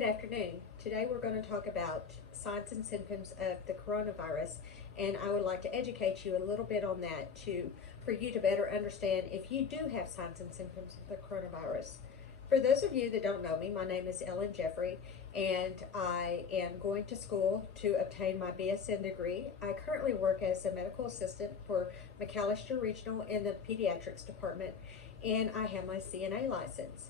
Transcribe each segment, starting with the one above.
Good afternoon. Today we're going to talk about signs and symptoms of the coronavirus, and I would like to educate you a little bit on that for you to better understand if you do have signs and symptoms of the coronavirus. For those of you that don't know me, my name is Ellen Jeffrey, and I am going to school to obtain my BSN degree. I currently work as a medical assistant for McAllister Regional in the pediatrics department, and I have my CNA license.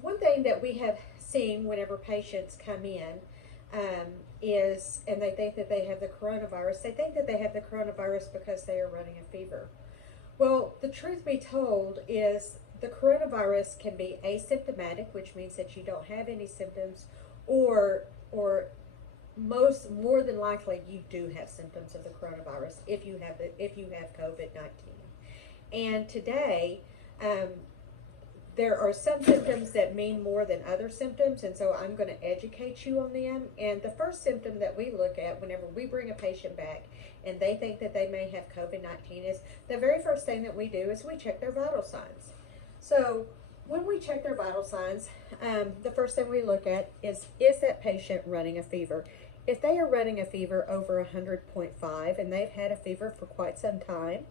One thing that we have seen whenever patients come in and they think that they have the coronavirus, they think that they have the coronavirus because they are running a fever. Well, the truth be told is the coronavirus can be asymptomatic, which means that you don't have any symptoms, or more than likely you do have symptoms of the coronavirus if you have COVID-19. And today, there are some symptoms that mean more than other symptoms, and so I'm going to educate you on them. And the first symptom that we look at whenever we bring a patient back and they think that they may have COVID-19 is the very first thing that we do is we check their vital signs. So when we check their vital signs, the first thing we look at is that patient running a fever? If they are running a fever over 100.5 and they've had a fever for quite some time,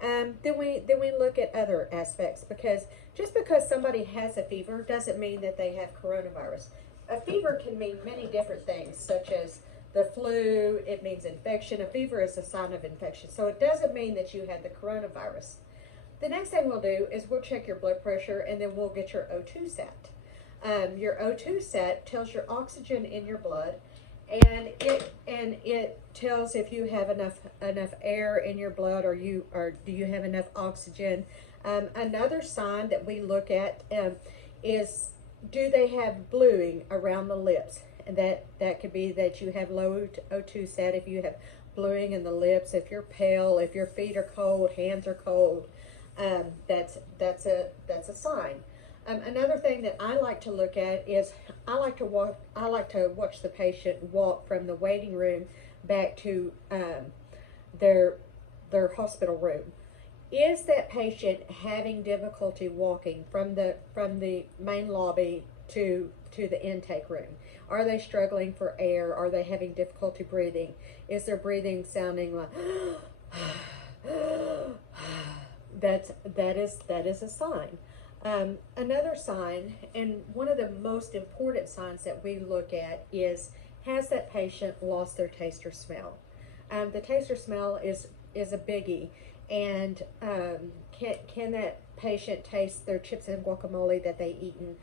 then we look at other aspects, because just because somebody has a fever doesn't mean that they have coronavirus. A fever can mean many different things, such as the flu. It means infection. A fever is a sign of infection, so it doesn't mean that you have the coronavirus. The next thing we'll do is we'll check your blood pressure, and then we'll get your O2 set. Your O2 set tells your oxygen in your blood, and it tells if you have enough air in your blood, or do you have enough oxygen. Another sign that we look at is, do they have bluing around the lips? And that could be that you have low O2 set. If you have bluing in the lips, if you're pale, if your feet are cold, hands are cold, that's a sign. Another thing that I like to look at is I like to watch the patient walk from the waiting room back to their hospital room. Is that patient having difficulty walking from the main lobby to the intake room? Are they struggling for air? Are they having difficulty breathing? Is their breathing sounding like that is a sign. Another sign, and one of the most important signs that we look at, is, has that patient lost their taste or smell? The taste or smell is a biggie, and can that patient taste their chips and guacamole that they eaten?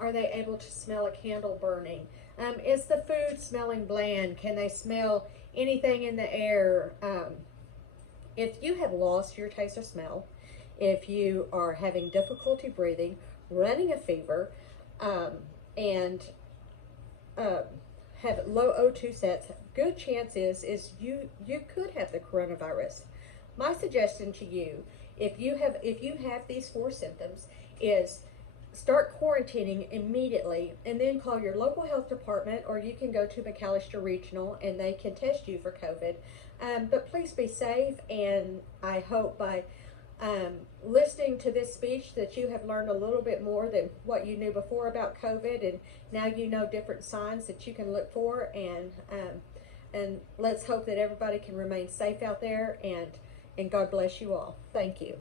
Are they able to smell a candle burning? Is the food smelling bland? Can they smell anything in the air? If you have lost your taste or smell, if you are having difficulty breathing, running a fever, and have low O2 sets, good chance is you could have the coronavirus. My suggestion to you, if you have these 4 symptoms, is start quarantining immediately, and then call your local health department, or you can go to McAllister Regional and they can test you for COVID. But please be safe, and I hope by listening to this speech that you have learned a little bit more than what you knew before about COVID, and now you know different signs that you can look for, and let's hope that everybody can remain safe out there, and God bless you all. Thank you.